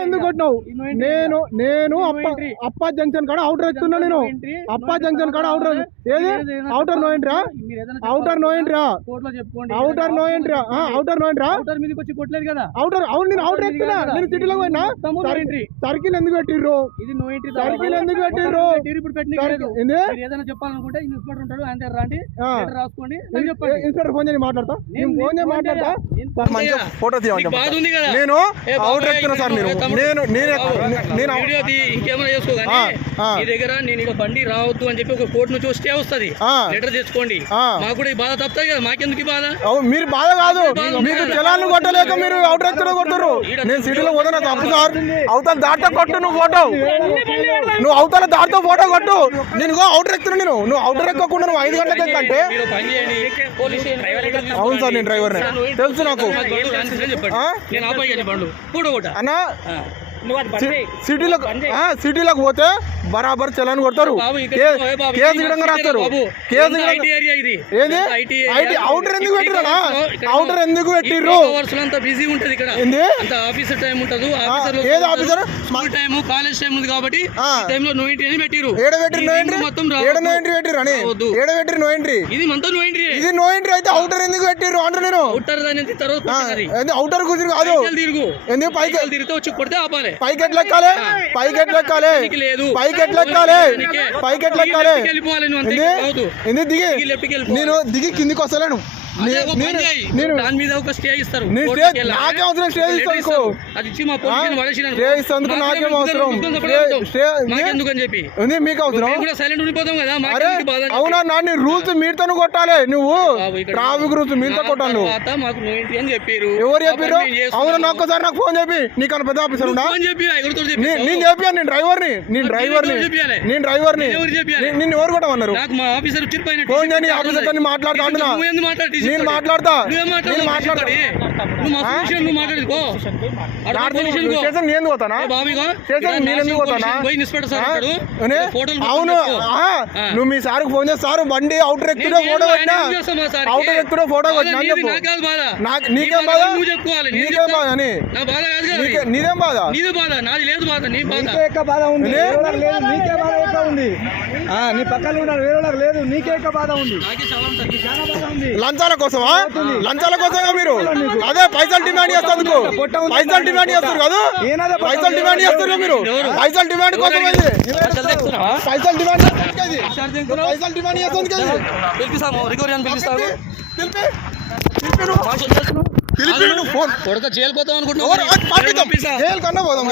ఎందుకు కొట్టినావు? నేను నేను అప్ప అప్ప జంక్షన్ కాడ అవుటర్ ఎత్తున్నా నేను. అప్ప జంక్షన్ కాడ అవుటర్ ఏది? Outer no entry outer no చెప్పుకోండి. Outer no entry outer no entry outer మీదకి వచ్చి కొట్టలేదు కదా? అవుటర్ అవును నేను అవుటర్ ఎత్తున్నా. నేను సిటీలో పోయినా. సర్కిల్ ఎందుకు పెట్టిర్రు? ఇది నో ఎంట్రీ సర్కిల్ ఎందుకు పెట్టిర్రు? చెప్పాలనుకుంటే ఇన్స్పెక్టర్ ఉంటాడు ఆయన దగ్గర రండి రాసుకోండి. ఇన్స్పెక్టర్ ఫోన్ చేసి మాట్లాడతా? ఫోన్ చేసి మాట్లాడతా? ఫోటో కదా? నేను అవుటర్ ఎత్తున్నా సార్ మీరు? నేను నేను ఇంకేమైనా చేసుకో. నీ దగ్గర నేను ఇక్కడ బండి రావద్దు అని చెప్పి ఒక కోర్టు నుంచి వస్తే వస్తది. లెటర్ తెచ్చుకోండి. మాకు కూడా ఈ బాధ తప్పుతాయి కదా మాకెందుకు బాధ? అవును మీరు బాధ కాదు. మీకు జలాలను కొట్టలేక మీరు అవుటర్ ఎత్తులో కొట్టరు నేను సిటీలో పోతే నాకు తప్పు సార్. అవతల దాటితో కొట్టు నువ్వు ఫోటో. నువ్వు అవతల దాటితో ఫోటో కొట్టు. నేను అవుటర్ ఎక్కుతున్నా నేను. నువ్వు అవుటర్ ఎక్కకుండా నువ్వు ఐదు గంటలకు ఎక్కంటే. మీరు పని చేయండి. పోలీస్ స్టేషన్ అవును సార్ నేను డ్రైవర్ని తెలుసు నాకు. అన్నా হ্যাঁ సిటీలోకి సిటీలోకి పోతే బరాబర్ చలాన్ కొడతారు. కేసు రాస్తారు. కేసు ఏది. ఐటీ అవుటర్ ఎందుకు పెట్టిరా అవుటర్ ఎందుకు పెట్టిర్రు? బిజీ ఉంటది ఇక్కడ. అంత ఆఫీసర్ టైం ఉంటది. ఏది officer school time college time ఉంది కాబట్టి ఆ. ఈ టైంలో నో ఎంట్రీ అని పెట్టిరు ఏడ పెట్టిరు నో ఈ ఎంట్రీ రింగు మొత్తం ఏడ రావద్దు. నో ఎంట్రీ పెట్టిరు అని? రావద్దు. ఏడ పెట్టిరు నో ఎంట్రీ ఇది మొత్తం నో ఎంట్రీ ఇది నో ఎంట్రీ అయితే అవుటర్ ఎందుకు పెట్టిర్రు అంటారు నేను? అవుటర్ తర్వాత అవుటర్ కాదు. తిరుగు. ఎందుకు పైకి తిరిగితే వచ్చి కొడితే ఆపాలి. పైకి ఎట్లా ఎక్కాలి పైకి ఎట్లా ఎక్కాలి నీకు లేదు. పైకి ఎట్లా ఎక్కాలి పైకి ఎట్లా ఎక్కాలి లెఫ్ట్కి వెళ్ళిపోవాలి నువ్వు అంతే ఏంది కావద్దు ఎందుకు దిగి. నేను దిగి కిందికి వస్తలేను. అదే నే- ఒక పని నేను చేయి. నేను దాని మీద ఒక స్టే ఇస్తారు. నేను కోర్టుకి స్టే- వెళ్ళాలి. నాకేం అవసరం స్టే లెటర్ ఇస్తాను ఇస్తారు. అది ఇచ్చి మా పోలీసుని పడేసినాను. స్టే ఇస్తందుకు మాకేం నాకేం ఇద్దరు అవసరం. ముగ్గురు స్టే- సపరేట్ స్టే- మాకెందుకు అని చెప్పి. ఉంది మీకు అవసరం. మేము కూడా సైలెంట్ ఉండిపోతాం కదా అరే మాకెందుకు బాధ అని చెప్పి. అవునా రూల్స్ మీరుతోనే కొట్టాలి. నువ్వు ట్రాఫిక్ రూల్స్ మీరుతో నా కొట్టాలి నువ్వు. తర్వాత మాకు నో ఎంట్రీ అని చెప్పారు ఎవరు చెప్పారు అవునా. నాకు ఒకసారి నాకు ఫోన్ చెప్పి. నీకన్నా పెద్ద ఆఫీసర్ ఉందా నేను చెప్పాను నేను డ్రైవర్ని నేను డ్రైవర్ని? నేను డ్రైవర్ని. నిన్ను ఎవరు కొట్టమన్నారు? ఫోన్ చేయని ఆఫీసర్ మాట్లాడతా నేను మాట్లాడతా. నేను మాట్లాడతా. నువ్వు మా స్టేషన్ నేను పోతానా? సార్ అవును. నువ్వు మీ ఫోన్ చేసి సార్ బండి అవుటర్ ఎక్కుతున్నా ఫోటో పెట్టినా? అవుటర్ ఎక్కుతున్నా ఫోటో పెట్టినా? నాకు బాధ నాకు బాధ అని? నా బాధ కాదు కదా నీకే- నీదేం. బాధ? నీదే బాధ. నాది లేదు బాధ. నీ బాధ. నీకే బాధ ఉంది. నీకే బాధ? ఎక్కువ ఉంది. ఆ, నీ పక్కన ఉన్నారు వేరే వాళ్ళకి లేదు. నీకే బాధ ఉంది. లంచాల కోసమా? లంచాల కోసమా మీరు? అదే పైసలు డిమాండ్ చేస్తందుకు పైసలు డిమాండ్ చేస్తారు కదా? ఏనాదో పైసలు డిమాండ్ చేస్తారు మీరు. పైసలు డిమాండ్ కోసం? పైసలు డిమాండ్ చేస్తుంది పైసలు డిమాండ్ చేస్తుంది పిలిపిస్తాము రికవరీ అని పిలిపిస్తాము పిలిపి పిలిపి. పిలిపి ఫోన్. కొడుక జైలు పోతాం? అనుకుంటున్నావు. జైలు కన్నా పోదాం